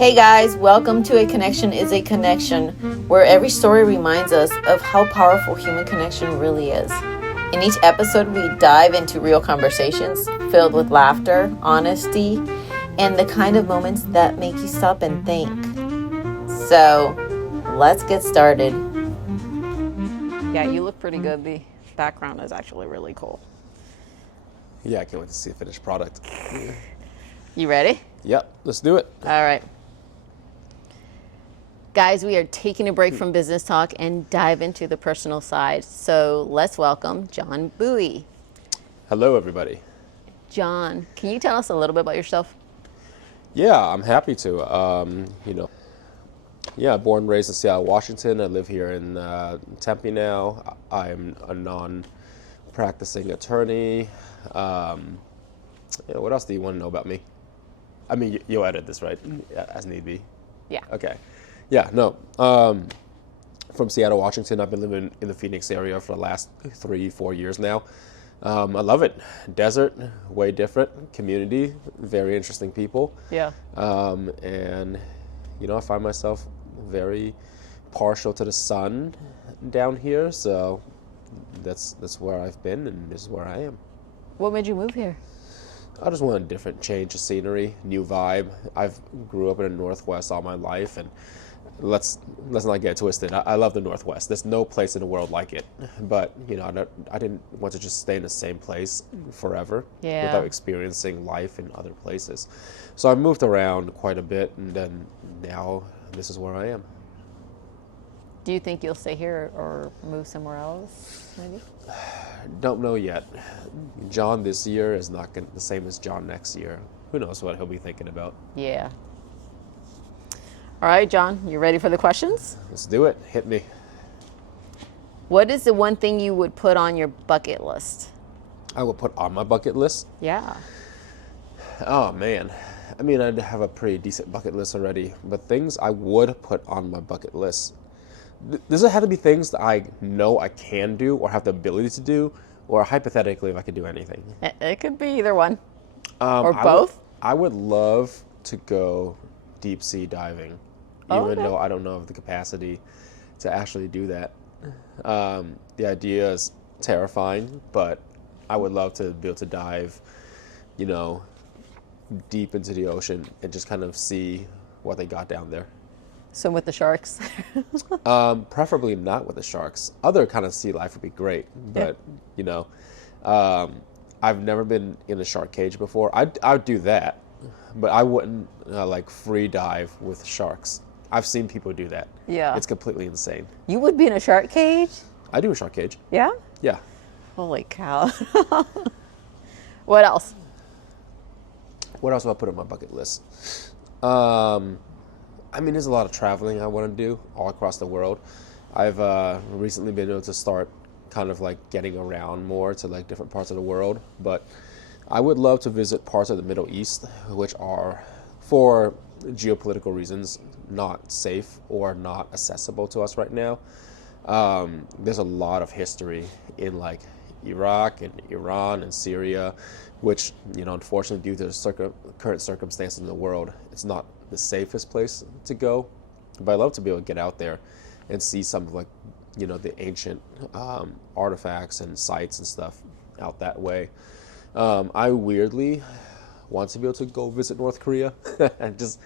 Hey guys, welcome to A Connection is a Connection, where every story reminds us of how powerful human connection really is. In each episode, we dive into real conversations filled with laughter, honesty, and the kind of moments that make you stop and think. So, let's get started. Yeah, you look pretty good. The background is actually really cool. Yeah, I can't wait to see the finished product. You ready? Yep, let's do it. All right. Guys, we are taking a break from business talk and dive into the personal side. So let's welcome Jon Bui. Hello, everybody. Jon, can you tell us a little bit about yourself? Yeah, I'm happy to. Born and raised in Seattle, Washington. I live here in Tempe now. I'm a non-practicing attorney. What else do you want to know about me? I mean, you'll edit this, right? As need be. Yeah. Okay. Yeah, no. From Seattle, Washington. I've been living in the Phoenix area for the last 3-4 years now. I love it. Desert, way different. Community, very interesting people. Yeah. I find myself very partial to the sun down here. So that's where I've been, and this is where I am. What made you move here? I just want a different change of scenery, new vibe. I've grew up in the Northwest all my life, and let's not get twisted. I love the Northwest. There's no place in the world like it. But I didn't want to just stay in the same place forever without experiencing life in other places. So I moved around quite a bit, and then now this is where I am. Do you think you'll stay here or move somewhere else, maybe? Don't know yet. Jon this year is not the same as Jon next year. Who knows what he'll be thinking about? Yeah. All right, Jon, you ready for the questions? Let's do it. Hit me. What is the one thing you would put on your bucket list? I will put on my bucket list? Yeah. Oh, man. I mean, I have a pretty decent bucket list already, but things I would put on my bucket list. Does it have to be things that I know I can do or have the ability to do, or hypothetically if I could do anything? It could be either one. Or both? I would love to go deep sea diving, even though I don't know of the capacity to actually do that. The idea is terrifying, but I would love to be able to dive, deep into the ocean and just kind of see what they got down there. So with the sharks? Preferably not with the sharks. Other kind of sea life would be great, but I've never been in a shark cage before. I'd do that, but I wouldn't free dive with sharks. I've seen people do that. Yeah. It's completely insane. You would be in a shark cage? I do a shark cage. Yeah? Yeah. Holy cow. What else? What else do I put on my bucket list? There's a lot of traveling I want to do all across the world. I've recently been able to start kind of getting around more to different parts of the world, but I would love to visit parts of the Middle East, which are, for geopolitical reasons, not safe or not accessible to us right now. There's a lot of history in Iraq and Iran and Syria, which, unfortunately, due to the current circumstances in the world, it's not the safest place to go. But I'd love to be able to get out there and see some of the ancient artifacts and sites and stuff out that way. I weirdly want to be able to go visit North Korea and just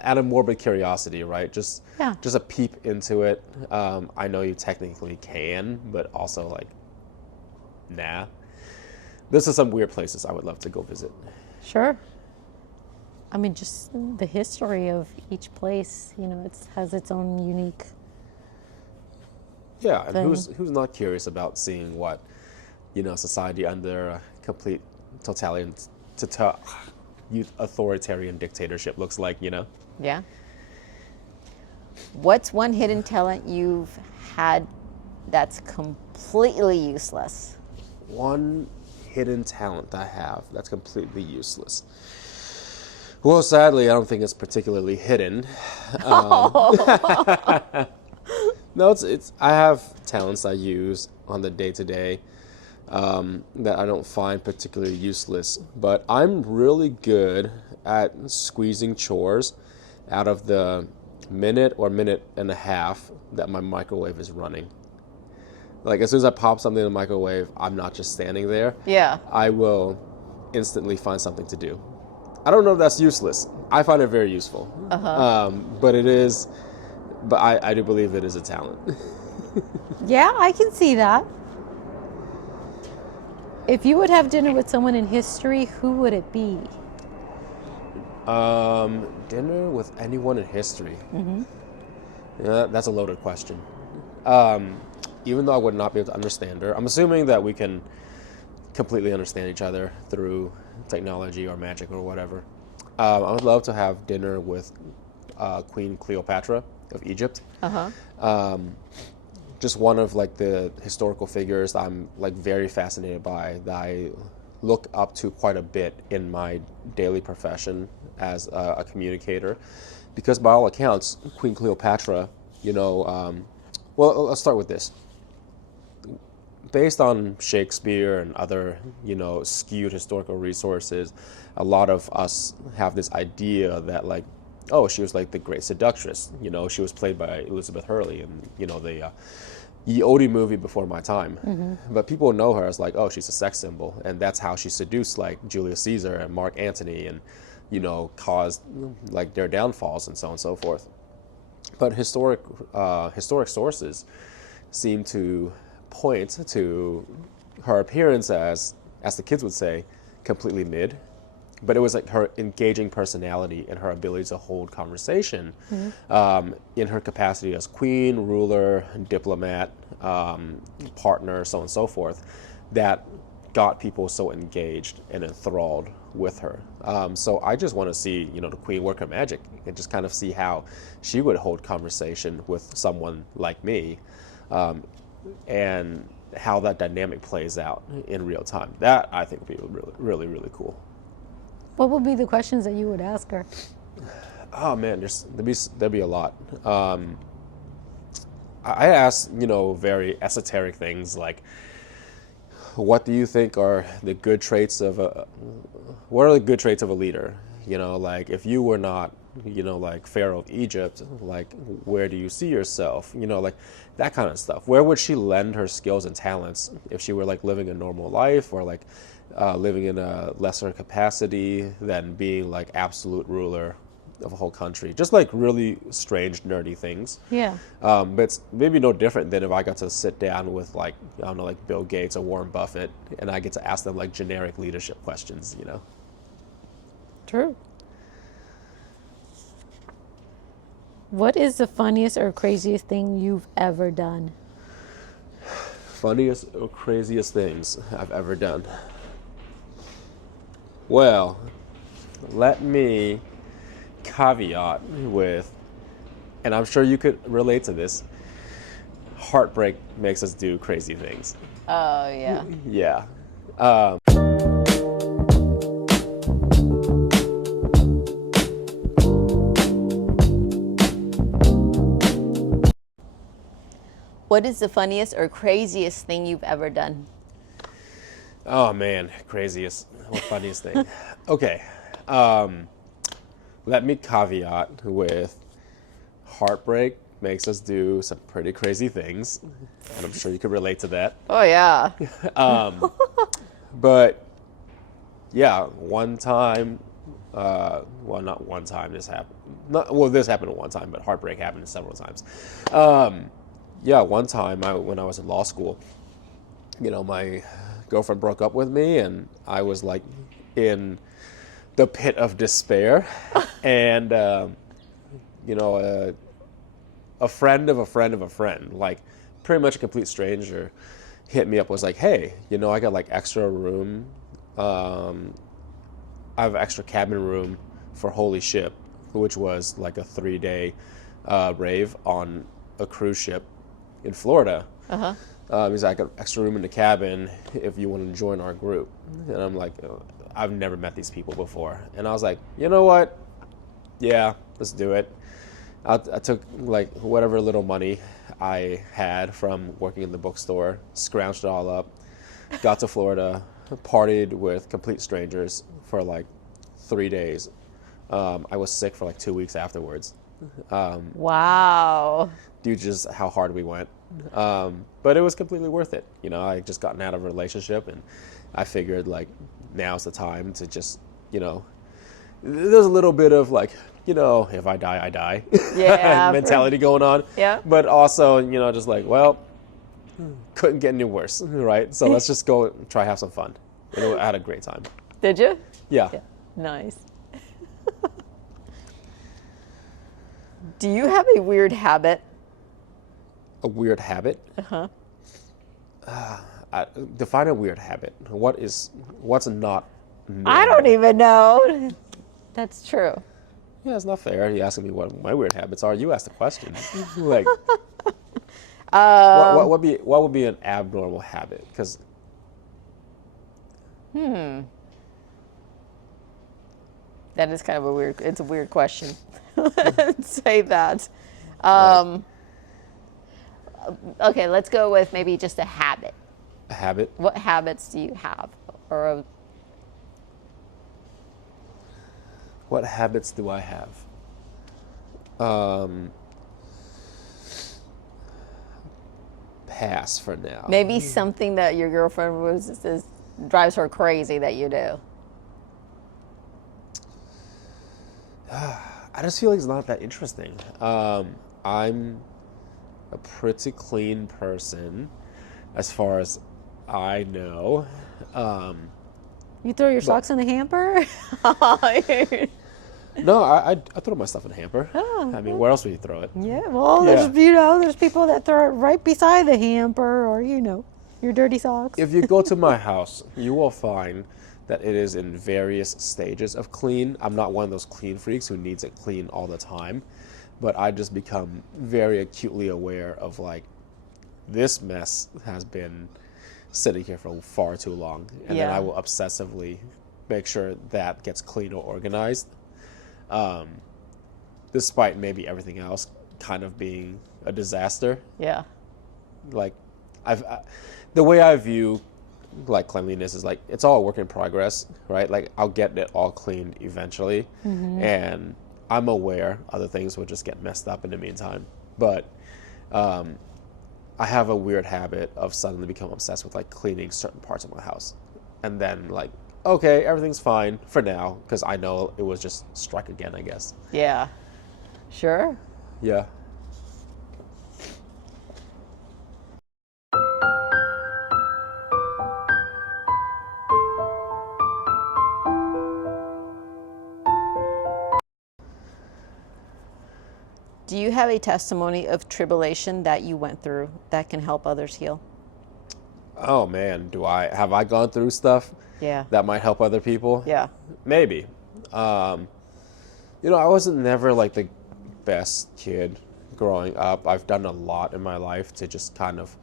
out of morbid curiosity, right? Just a peep into it. I know you technically can, but also nah. This is some weird places I would love to go visit. Sure. I mean, just the history of each place, it has its own unique. Yeah, and who's not curious about seeing what, society under a complete authoritarian dictatorship looks like, Yeah. What's one hidden talent you've had that's completely useless? One hidden talent I have that's completely useless. Well, sadly, I don't think it's particularly hidden. No, it's. I have talents I use on the day-to-day that I don't find particularly useless. But I'm really good at squeezing chores out of the minute or minute and a half that my microwave is running. Like, as soon as I pop something in the microwave, I'm not just standing there. Yeah. I will instantly find something to do. I don't know if that's useless. I find it very useful. But it is, but I do believe it is a talent. Yeah, I can see that. If you would have dinner with someone in history, who would it be? Dinner with anyone in history? Yeah, that's a loaded question. Even though I would not be able to understand her, I'm assuming that we can completely understand each other through technology or magic or whatever. I would love to have dinner with Queen Cleopatra of Egypt. Just one of like the historical figures I'm like very fascinated by, that I look up to quite a bit in my daily profession as a communicator, because by all accounts, Queen Cleopatra, well, let's start with this. Based on Shakespeare and other, skewed historical resources, a lot of us have this idea that like, oh, she was like the great seductress. She was played by Elizabeth Hurley in, the Ye Olde movie Before My Time. But people know her as like, oh, she's a sex symbol. And that's how she seduced like Julius Caesar and Mark Antony and, caused like their downfalls and so on and so forth. But historic sources seem to point to her appearance as the kids would say, completely mid. But it was like her engaging personality and her ability to hold conversation in her capacity as queen, ruler, diplomat, partner, so on and so forth, that got people so engaged and enthralled with her. So I just want to see, the queen work her magic and just kind of see how she would hold conversation with someone like me, and how that dynamic plays out in real time. That I think would be really, really, really cool. What would be the questions that you would ask her? Oh man, there'd be a lot. I ask, very esoteric things like, what do you think are the good traits of what are the good traits of a leader? Like if you were not, like Pharaoh of Egypt, like where do you see yourself? Like that kind of stuff. Where would she lend her skills and talents if she were like living a normal life, or like living in a lesser capacity than being like absolute ruler of a whole country? Just like really strange, nerdy things. Yeah. But it's maybe no different than if I got to sit down with like, I don't know, like Bill Gates or Warren Buffett, and I get to ask them like generic leadership questions, True. What is the funniest or craziest thing you've ever done? Funniest or craziest things I've ever done? Well, let me caveat with, and I'm sure you could relate to this, heartbreak makes us do crazy things. Oh, yeah. Yeah. What is the funniest or craziest thing you've ever done? Oh man, craziest or funniest thing. Okay. Let me caveat with, heartbreak makes us do some pretty crazy things, and I'm sure you could relate to that. Oh, yeah. But yeah, one time, well, not one time, this happened. This happened at one time, but heartbreak happened several times. Yeah, one time when I was in law school, my girlfriend broke up with me, and I was like in the pit of despair. And, a friend of a friend of a friend, like pretty much a complete stranger, hit me up, was like, hey, I got like extra room. I have extra cabin room for Holy Ship, which was like a 3-day rave on a cruise ship in Florida. He's like, I got extra room in the cabin if you want to join our group. And I'm like, I've never met these people before. And I was like, you know what? Yeah, let's do it. I took like whatever little money I had from working in the bookstore, scrounged it all up, got to Florida, partied with complete strangers for like 3 days, I was sick for like 2 weeks afterwards. Wow. Due to just how hard we went. But it was completely worth it. You know, I had just gotten out of a relationship, and I figured like now's the time to just, you know, there's a little bit of like, you know, if I die, I die Yeah. mentality going on. Yeah. But also, you know, just like, well, couldn't get any worse, right? So let's just go try have some fun. You know, I had a great time. Did you? Yeah. Nice. Do you have a weird habit? A weird habit? Uh-huh. Define a weird habit. What's not normal? I don't even know. That's true. Yeah, it's not fair. You asking me what my weird habits are. You asked the question. Like, what would be an abnormal habit? Because That is kind of a weird. It's a weird question. Say that. Okay, let's go with maybe just a habit. a habit. What habits do you have? Or What habits do I have? Pass for now. maybe something that your girlfriend drives her crazy that you do. I just feel like it's not that interesting. I'm a pretty clean person, as far as I know. You throw your socks in the hamper? No, I throw my stuff in a hamper. Oh, I mean, where else would you throw it? Yeah, well, Yeah. there's people that throw it right beside the hamper, or your dirty socks. If you go to my house, you will find that it is in various stages of clean. I'm not one of those clean freaks who needs it clean all the time, but I just become very acutely aware of like, this mess has been sitting here for far too long, and then Yeah. I will obsessively make sure that gets clean or organized, despite maybe everything else kind of being a disaster. Yeah. Like, the way I view like cleanliness is like it's all a work in progress, right? Like I'll get it all cleaned eventually, and I'm aware other things will just get messed up in the meantime. But I have a weird habit of suddenly become obsessed with like cleaning certain parts of my house, and then like, okay, everything's fine for now because I know it was just struck again, I guess. Yeah. Sure. Yeah. Do you have a testimony of tribulation that you went through that can help others heal? Oh man, have I gone through stuff Yeah. that might help other people? Yeah. Maybe. I wasn't never like the best kid growing up. I've done a lot in my life to just kind of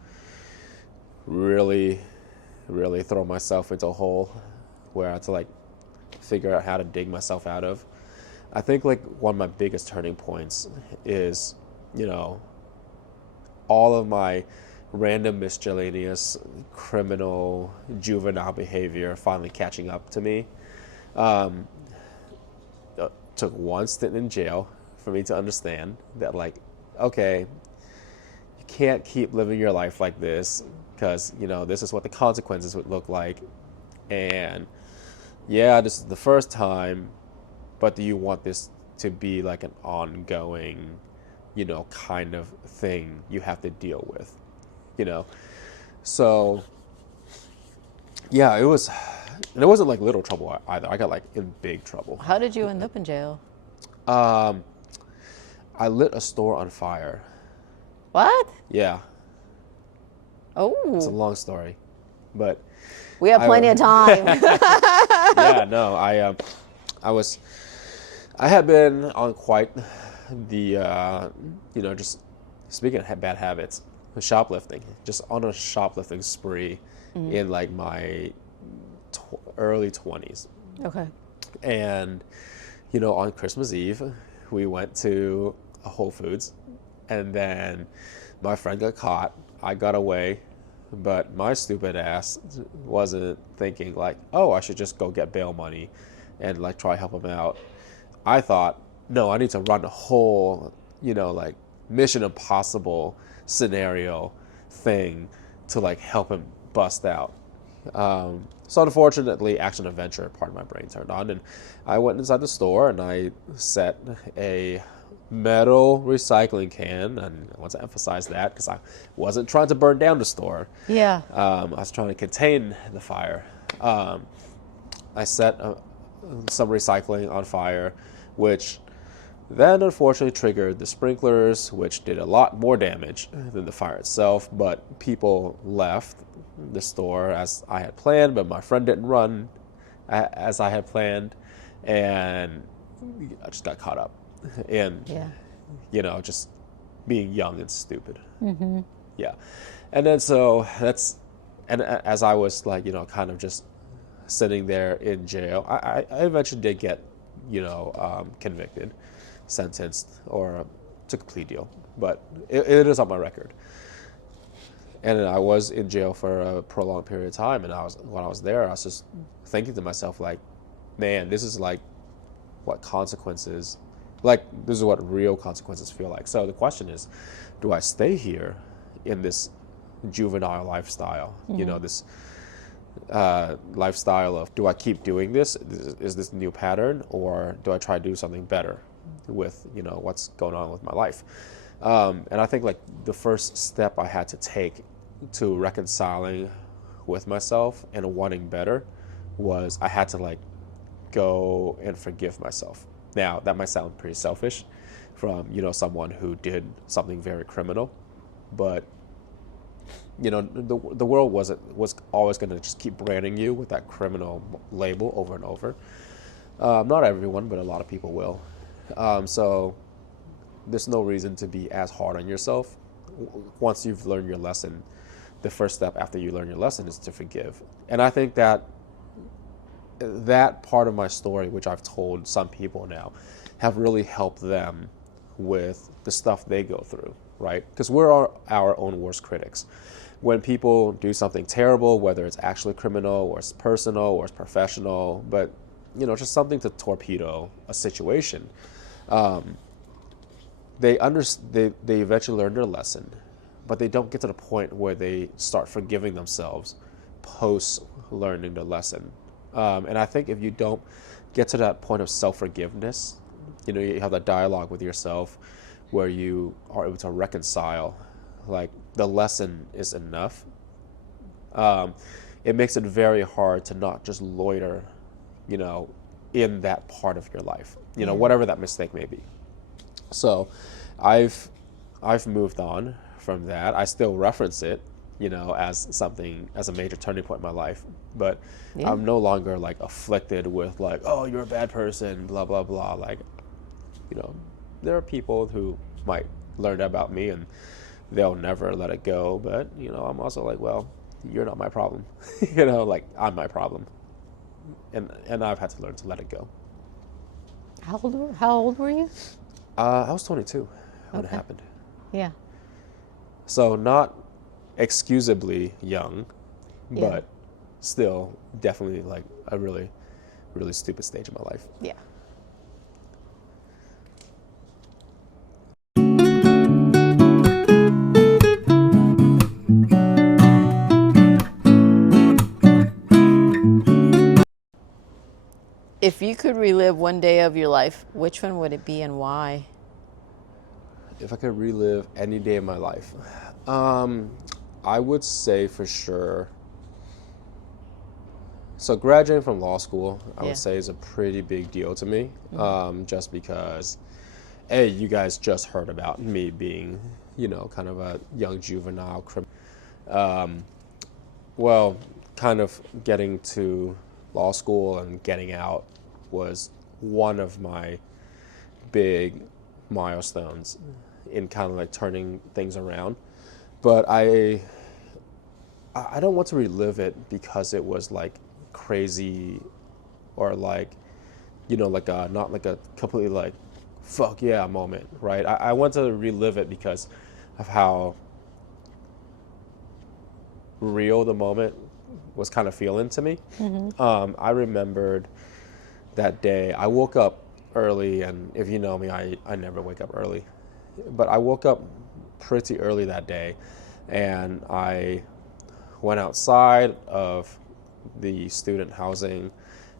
really, really throw myself into a hole where I had to like figure out how to dig myself out of. I think like one of my biggest turning points is, all of my random miscellaneous criminal juvenile behavior finally catching up to me. Took one stint in jail for me to understand that like, okay, you can't keep living your life like this because this is what the consequences would look like. And yeah, this is the first time, but do you want this to be like an ongoing kind of thing you have to deal with, So yeah, it wasn't like little trouble either. I got like in big trouble. How did you end up in jail? I lit a store on fire. What? Yeah, it's a Oh, long story, but we have plenty of time. yeah, no, I had been on quite the, just speaking of bad habits, shoplifting, just on a shoplifting spree in like my early 20s. Okay. And, on Christmas Eve, we went to a Whole Foods, and then my friend got caught. I got away, but my stupid ass wasn't thinking like, oh, I should just go get bail money and like try help him out. I thought, no, I need to run a whole, like Mission Impossible scenario thing to like help him bust out. So unfortunately, action adventure part of my brain turned on, and I went inside the store and I set a metal recycling can, and I want to emphasize that because I wasn't trying to burn down the store. Yeah. I was trying to contain the fire. I set some recycling on fire, which then unfortunately triggered the sprinklers, which did a lot more damage than the fire itself. But people left the store as I had planned, but my friend didn't run as I had planned, and I just got caught up in, just being young and stupid. Mm-hmm. Yeah. And then and as I was like, kind of just sitting there in jail, I eventually did get, convicted, sentenced, or took a plea deal, but it is on my record. And I was in jail for a prolonged period of time, and when I was there, I was just thinking to myself, like, man, this is like what consequences, like this is what real consequences feel like. So the question is, do I stay here in this juvenile lifestyle? Mm-hmm. This lifestyle of, do I keep doing this? Is this a new pattern, or do I try to do something better with what's going on with my life? And I think like the first step I had to take to reconciling with myself and wanting better was I had to like go and forgive myself. Now that might sound pretty selfish from someone who did something very criminal, but the world was always going to just keep branding you with that criminal label over and over. Not everyone, but a lot of people will. So there's no reason to be as hard on yourself. Once you've learned your lesson, the first step after you learn your lesson is to forgive. And I think that part of my story, which I've told some people now, have really helped them with the stuff they go through, right? Because we're our own worst critics. When people do something terrible, whether it's actually criminal or it's personal or it's professional, but just something to torpedo a situation, they eventually learn their lesson, but they don't get to the point where they start forgiving themselves post learning the lesson. And I think if you don't get to that point of self-forgiveness, you have that dialogue with yourself where you are able to reconcile, like the lesson is enough. It makes it very hard to not just loiter, in that part of your life, whatever that mistake may be. So I've moved on from that. I still reference it, as a major turning point in my life, but I'm no longer like afflicted with like, oh, you're a bad person, blah, blah, blah. Like, there are people who might learn about me and they'll never let it go. But, I'm also like, well, you're not my problem. Like I'm my problem. And I've had to learn to let it go. How old were you? I was 22 when it happened. Yeah. So not excusably young, but still definitely like a really, really stupid stage of my life. Yeah. If you could relive one day of your life, which one would it be and why? If I could relive any day of my life, I would say for sure. So graduating from law school, I would say is a pretty big deal to me, just because, you guys just heard about me being, kind of a young juvenile criminal. Well, kind of getting to law school and getting out was one of my big milestones in kind of like turning things around. But I don't want to relive it because it was like crazy or like, like not like a completely like fuck yeah moment, right? I want to relive it because of how real the moment was kind of feeling to me. I remembered that day. I woke up early, and if you know me, I never wake up early. But I woke up pretty early that day, and I went outside of the student housing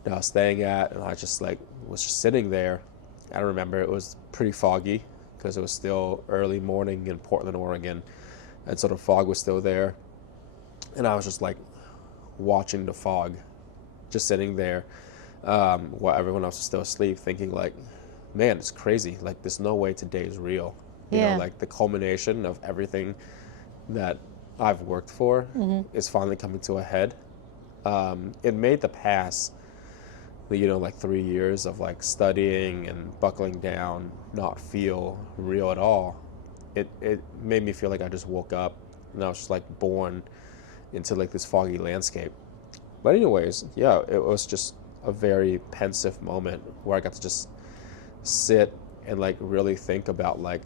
that I was staying at, and I just like was just sitting there. I remember it was pretty foggy because it was still early morning in Portland, Oregon, and so the fog was still there. And I was just like watching the fog, just sitting there while everyone else was still asleep, thinking like, man, it's crazy. Like, there's no way today is real. You know, like the culmination of everything that I've worked for is finally coming to a head. It made the past, you know, like 3 years of like studying and buckling down not feel real at all. It made me feel like I just woke up and I was just like born into like this foggy landscape. But anyways, yeah, it was just a very pensive moment where I got to just sit and like really think about like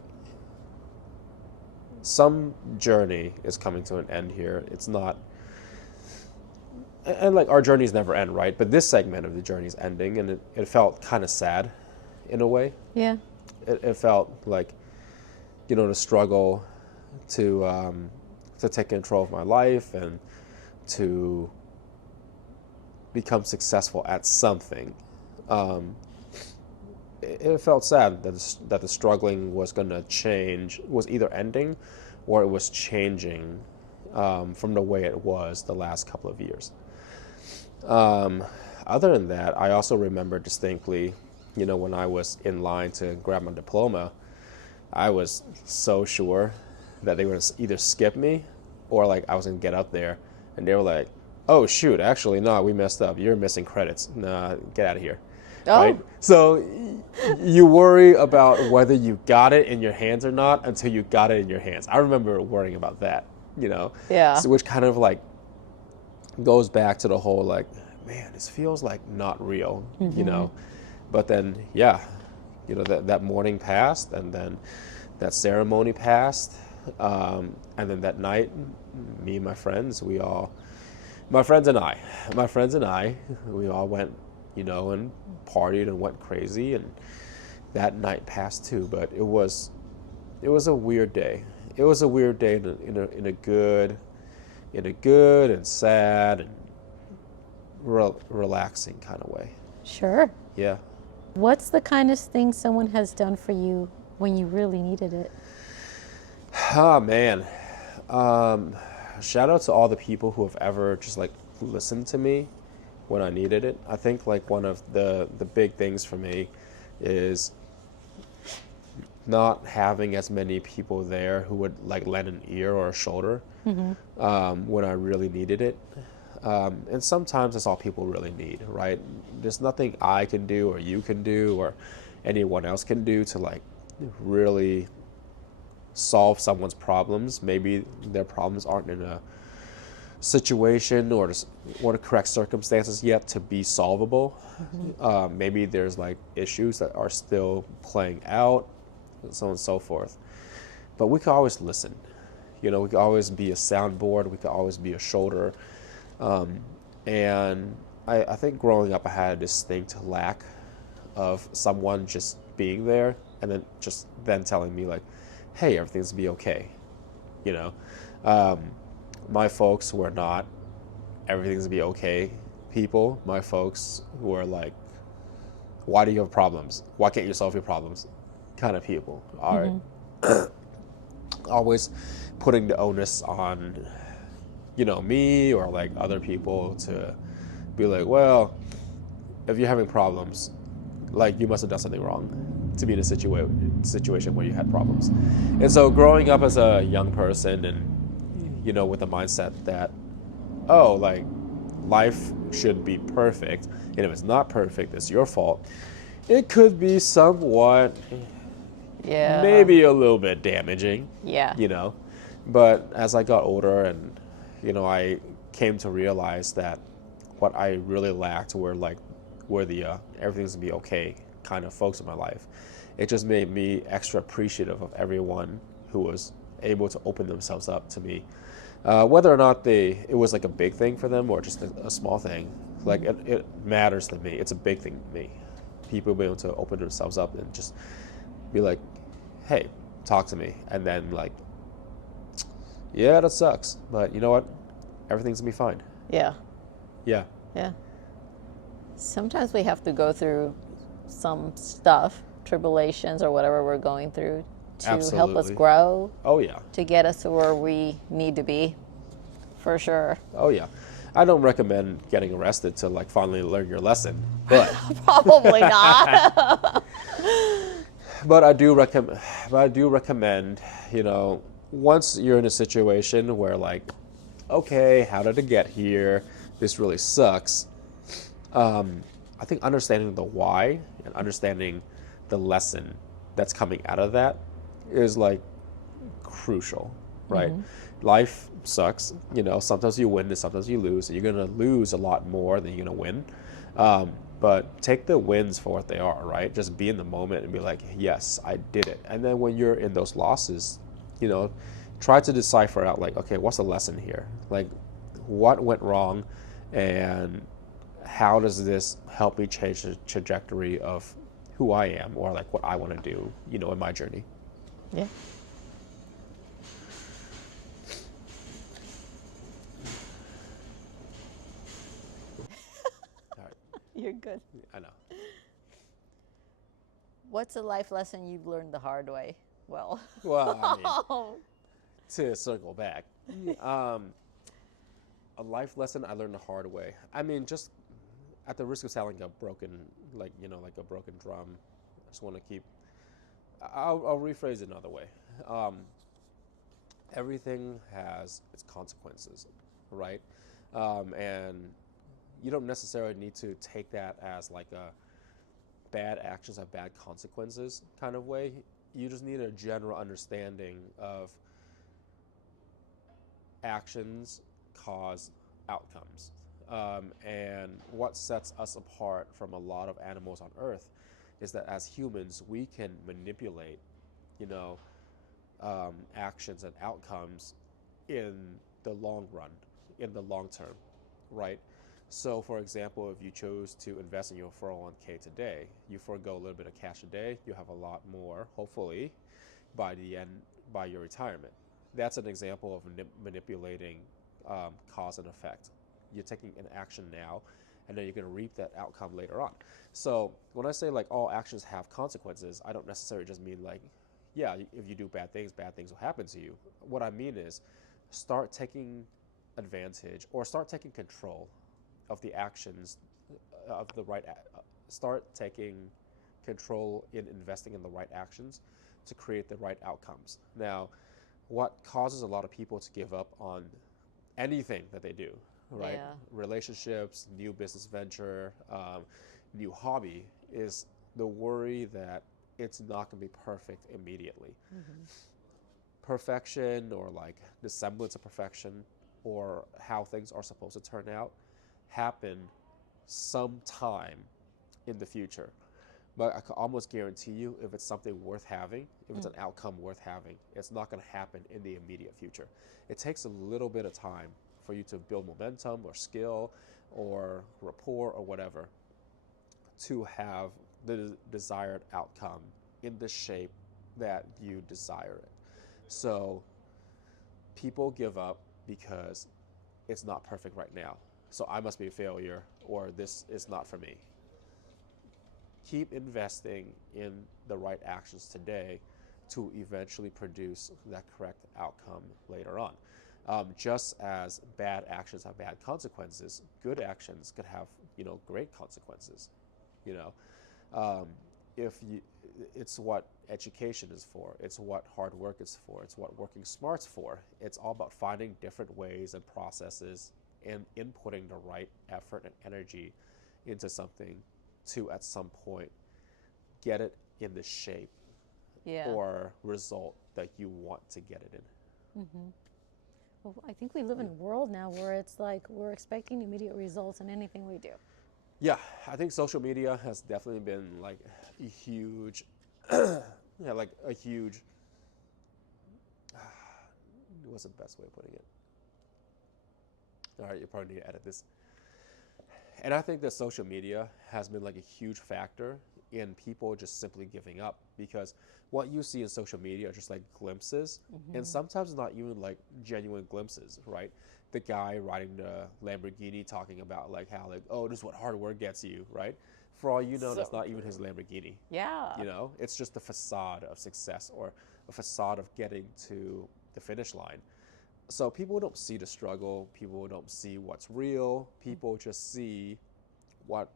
some journey is coming to an end here. It's not, and like our journeys never end, right? But this segment of the journey is ending, and it felt kind of sad in a way. Yeah. It felt like, you know, the struggle to take control of my life and to become successful at something. It felt sad that the struggling was going to change, was either ending or it was changing from the way it was the last couple of years. Other than that, I also remember distinctly, you know, when I was in line to grab my diploma, I was so sure that they were going to either skip me or like I was going to get up there, and they were like, oh shoot, actually, no, we messed up. You're missing credits. Nah, get out of here. Oh. Right? So you worry about whether you got it in your hands or not until you got it in your hands. I remember worrying about that, you know? Yeah. So, which kind of like goes back to the whole like, man, this feels like not real, you know? But then, yeah, you know, that morning passed, and then that ceremony passed, and then that night, me and my friends, we all went, you know, and partied and went crazy, and that night passed too. But it was a weird day. It was a weird day in a good and sad and relaxing kind of way. Sure. Yeah. What's the kindest thing someone has done for you when you really needed it? Oh man. Shout out to all the people who have ever just like listened to me when I needed it. I think like one of the big things for me is not having as many people there who would like lend an ear or a shoulder when I really needed it. And sometimes that's all people really need, right? There's nothing I can do or you can do or anyone else can do to like really solve someone's problems. Maybe their problems aren't in a situation or the correct circumstances yet to be solvable. Maybe there's like issues that are still playing out, and so on and so forth. But we can always listen. You know, we can always be a soundboard. We can always be a shoulder. And I think growing up, I had a distinct lack of someone just being there and then telling me like, hey, everything's gonna be okay. You know, my folks were not everything's gonna be okay people. My folks were like, why do you have problems? Why can't you solve your problems? Kind of people. All right. Always putting the onus on, you know, me or like other people to be like, well, if you're having problems, like you must have done something wrong to be in a situation where you had problems. And so growing up as a young person and, you know, with the mindset that, oh, like life should be perfect, and if it's not perfect, it's your fault, it could be somewhat, maybe a little bit damaging, you know. But as I got older and, you know, I came to realize that what I really lacked were the everything's gonna be okay kind of folks in my life. It just made me extra appreciative of everyone who was able to open themselves up to me, whether or not it was like a big thing for them or just a small thing. Like it matters to me. It's a big thing to me. people being able to open themselves up and just be like, hey, talk to me. And then like, yeah, that sucks. But you know what? Everything's gonna be fine. Yeah. Yeah. Yeah. Sometimes we have to go through some stuff, tribulations or whatever we're going through to help us Absolutely. grow, Oh yeah. to get us to where we need to be, for sure. Oh yeah. I don't recommend getting arrested to like finally learn your lesson, but Probably not. but I do recommend. But I do recommend. You know, once you're in a situation where like, okay, how did it get here? This really sucks. I think understanding the why and understanding the lesson that's coming out of that is like crucial, right? Life sucks. You know, sometimes you win and sometimes you lose, and you're gonna lose a lot more than you're gonna win. But take the wins for what they are, right? Just be in the moment and be like, yes, I did it. And then when you're in those losses, you know, try to decipher out like, okay, what's the lesson here? Like, what went wrong, and how does this help me change the trajectory of who I am or like what I want to do, you know, in my journey. Yeah. All right. You're good. I know. What's a life lesson you've learned the hard way? Well, Well, I mean, to circle back, a life lesson I learned the hard way. I mean, just at the risk of sounding like a broken, like, you know, like a broken drum, I just want to keep, I'll rephrase it another way. Everything has its consequences, right? And you don't necessarily need to take that as like a bad actions have bad consequences kind of way. You just need a general understanding of actions cause outcomes. And what sets us apart from a lot of animals on Earth is that as humans, we can manipulate, you know, actions and outcomes in the long run, in the long term, right? So, for example, if you chose to invest in your 401k today, you forego a little bit of cash a day, you have a lot more, hopefully, by the end, by your retirement. That's an example of manipulating cause and effect. You're taking an action now, and then you're going to reap that outcome later on. So when I say like all actions have consequences, I don't necessarily just mean like, yeah, if you do bad things will happen to you. What I mean is start taking advantage or start taking control of the actions of the right, start taking control in investing in the right actions to create the right outcomes. Now, what causes a lot of people to give up on anything that they do, right? Yeah. Relationships, new business venture, new hobby, is the worry that it's not going to be perfect immediately. Perfection, or like the semblance of perfection, or how things are supposed to turn out, happen sometime in the future. But I can almost guarantee you, if it's something worth having, if it's an outcome worth having, it's not going to happen in the immediate future. It takes a little bit of time for you to build momentum or skill or rapport or whatever to have the desired outcome in the shape that you desire it. So people give up because it's not perfect right now. So I must be a failure, or this is not for me. Keep investing in the right actions today to eventually produce that correct outcome later on. Just as bad actions have bad consequences, good actions could have, you know, great consequences. You know, if you, it's what education is for. It's what hard work is for. It's what working smart's for. It's all about finding different ways and processes and inputting the right effort and energy into something to at some point get it in the shape or result that you want to get it in. Well, I think we live in a world now where it's like we're expecting immediate results in anything we do. Yeah, I think social media has definitely been like a huge, yeah, like a huge, what's the best way of putting it? All right, you probably need to edit this. And I think that social media has been like a huge factor in people just simply giving up, because what you see in social media are just like glimpses, and sometimes not even like genuine glimpses, right? The guy riding the Lamborghini talking about like how like, oh, this is what hard work gets you, right? For all you know, So that's not even his Lamborghini. Yeah. You know, it's just the facade of success or a facade of getting to the finish line. So people don't see the struggle, people don't see what's real, people just see what,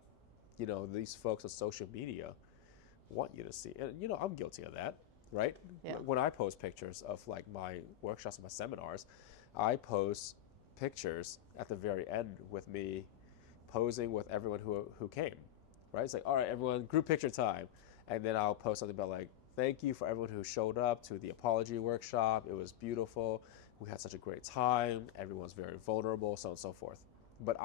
you know, these folks on social media want you to see. And, you know, I'm guilty of that, right? Yeah. When I post pictures of like my workshops and my seminars, I post pictures at the very end with me posing with everyone who came, right? It's like, all right, everyone, group picture time. And then I'll post something about like, thank you for everyone who showed up to the apology workshop. It was beautiful. We had such a great time. Everyone's very vulnerable, so on and so forth. But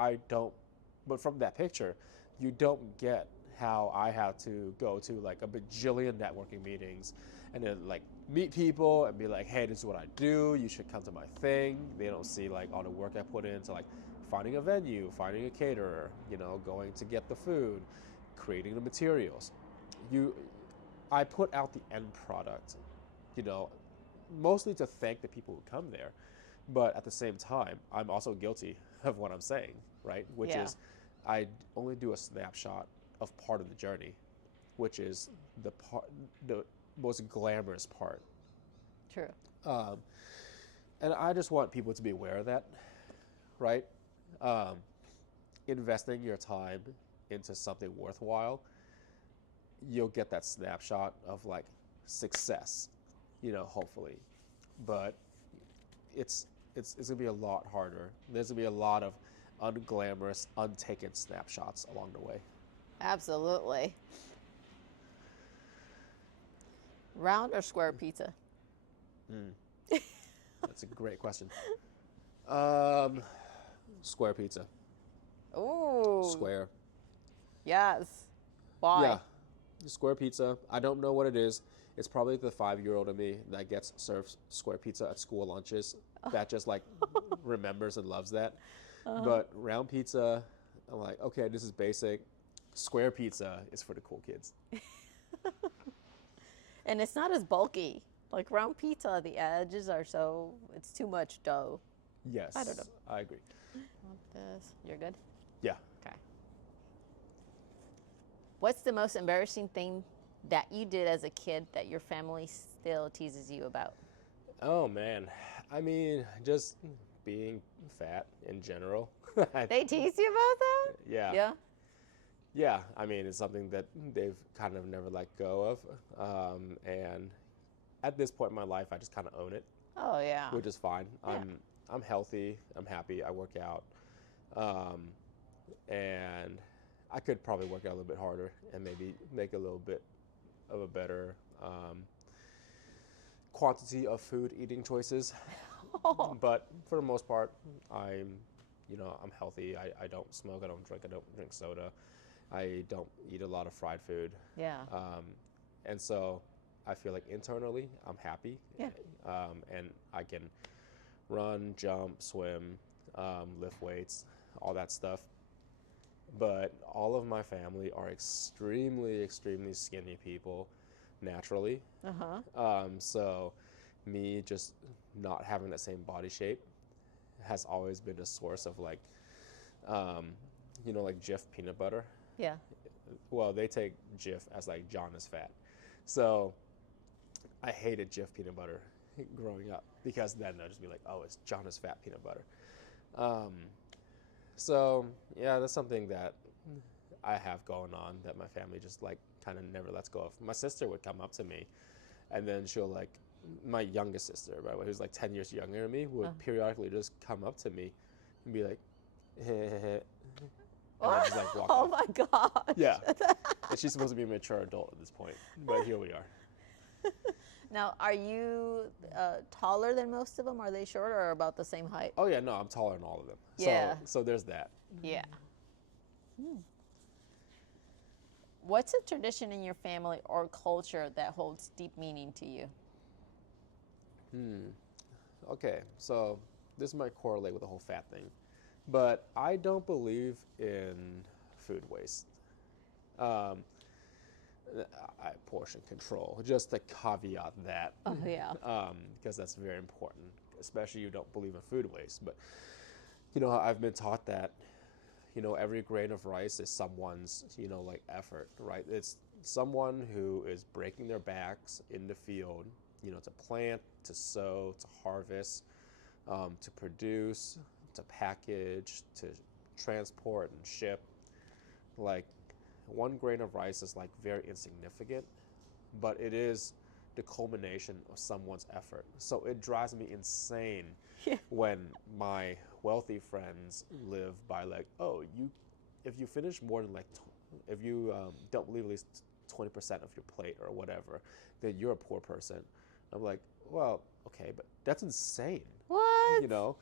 from that picture, you don't get how I had to go to like a bajillion networking meetings and then like meet people and be like, hey, this is what I do. You should come to my thing. They don't see like all the work I put into like finding a venue, finding a caterer, you know, going to get the food, creating the materials. I put out the end product, you know, mostly to thank the people who come there. But at the same time, I'm also guilty of what I'm saying, right? Which Yeah. is I only do a snapshot of part of the journey, which is the most glamorous part. True. And I just want people to be aware of that, right? Investing your time into something worthwhile, you'll get that snapshot of like success, you know, hopefully. But it's gonna be a lot harder. There's gonna be a lot of unglamorous, untaken snapshots along the way. Absolutely. Round or square pizza? That's a great question. Square pizza. Ooh. Square. Yes. Why? Yeah. Square pizza. I don't know what it is. It's probably the 5-year-old in me that gets served square pizza at school lunches that just like remembers and loves that. But round pizza, I'm like, okay, this is basic. Square pizza is for the cool kids. And it's not as bulky. Like round pizza, the edges are so, it's too much dough. Yes. I don't know. I agree. Want this? You're good? Yeah. Okay. What's the most embarrassing thing that you did as a kid that your family still teases you about? Oh man. I mean, just being fat in general. They tease you about that? Yeah. Yeah? Yeah, I mean, it's something that they've kind of never let go of. And at this point in my life, I just kind of own it, Oh, yeah. which is fine. Yeah. I'm healthy. I'm happy. I work out. And I could probably work out a little bit harder and maybe make a little bit of a better quantity of food eating choices. But for the most part, I'm healthy. I don't smoke. I don't drink. I don't drink soda. I don't eat a lot of fried food. Yeah. And so I feel like internally I'm happy. Yeah. And I can run, jump, swim, lift weights, all that stuff. But all of my family are extremely, extremely skinny people naturally. So me just not having that same body shape has always been a source of like, like Jif peanut butter. Yeah. Well, they take Jif as like Jon is fat. So I hated Jif peanut butter growing up because then they'll just be like, oh, it's Jon is fat peanut butter. So yeah, that's something that I have going on that my family just like kind of never lets go of. My sister would come up to me and then she'll like, my youngest sister, by the way, who's like 10 years younger than me, would periodically just come up to me and be like, and I just like walk Oh off. my God. Yeah. And she's supposed to be a mature adult at this point, but here we are. Now, are you taller than most of them? Are they shorter or about the same height? Oh yeah, no, I'm taller than all of them. Yeah. So there's that. Yeah. What's a tradition in your family or culture that holds deep meaning to you? Okay, so this might correlate with the whole fat thing, but I don't believe in food waste. I portion control. Just to caveat that, Oh yeah. because that's very important, especially you don't believe in food waste. But I've been taught that every grain of rice is someone's like effort, right? It's someone who is breaking their backs in the field, to plant, to sow, to harvest, to produce, to package, to transport and ship. Like, one grain of rice is like very insignificant, but it is the culmination of someone's effort. So it drives me insane when my wealthy friends live by like, oh, if you finish more than if you don't leave at least 20% of your plate or whatever, then you're a poor person. I'm like, well, okay, but that's insane. What?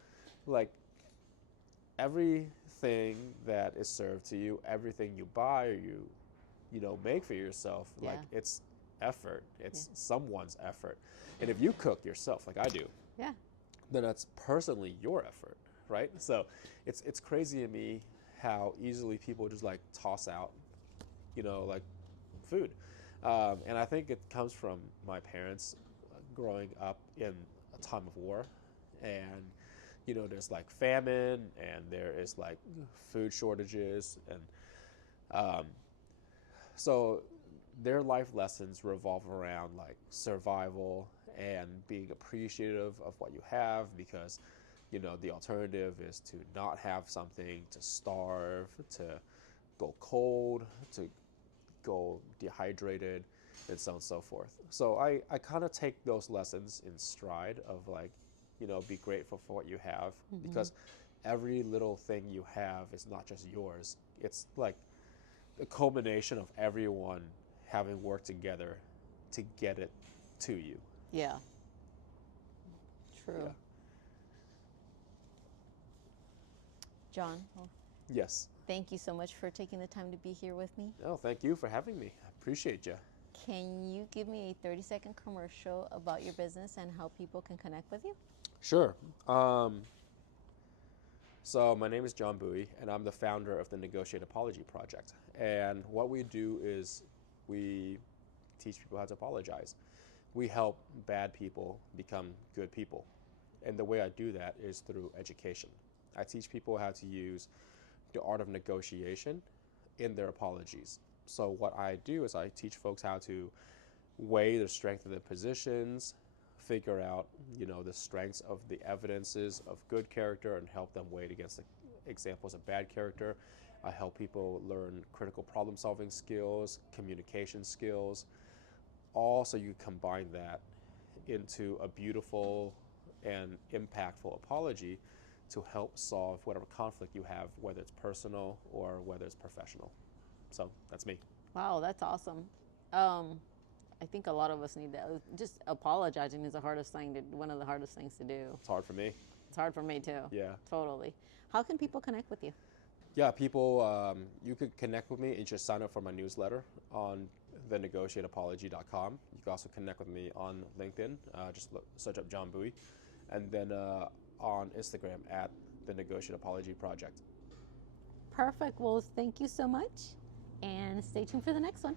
Like, everything that is served to you, everything you buy or you make for yourself, like, it's effort. It's someone's effort. And if you cook yourself like I do, Yeah. then that's personally your effort, right? So it's crazy to me how easily people just like toss out, like, food. And I think it comes from my parents growing up in a time of war, and there's like famine, and there is like food shortages, and so their life lessons revolve around like survival and being appreciative of what you have, because the alternative is to not have something, to starve, to go cold, to go dehydrated, and so on and so forth. So I kind of take those lessons in stride of like, be grateful for what you have, because every little thing you have is not just yours. It's like the culmination of everyone having worked together to get it to you. Yeah. True. Yeah. John, well, Yes. thank you so much for taking the time to be here with me. Oh, thank you for having me. I appreciate you. Can you give me a 30-second commercial about your business and how people can connect with you? Sure. So my name is Jon Bui, and I'm the founder of the Negotiate Apology Project. And what we do is we teach people how to apologize. We help bad people become good people. And the way I do that is through education. I teach people how to use the art of negotiation in their apologies. So what I do is I teach folks how to weigh the strength of their positions, figure out, the strengths of the evidences of good character, and help them weigh it against the examples of bad character. I help people learn critical problem solving skills, communication skills, all so you combine that into a beautiful and impactful apology to help solve whatever conflict you have, whether it's personal or whether it's professional. So that's me. Wow, that's awesome. I think a lot of us need that. Just apologizing is one of the hardest things to do. It's hard for me. It's hard for me too. Yeah. Totally. How can people connect with you? Yeah, people, you could connect with me and just sign up for my newsletter on thenegotiateapology.com. You can also connect with me on LinkedIn. Just search up Jon Bui. And then on Instagram at the Negotiate Apology Project. Perfect. Well, thank you so much. And stay tuned for the next one.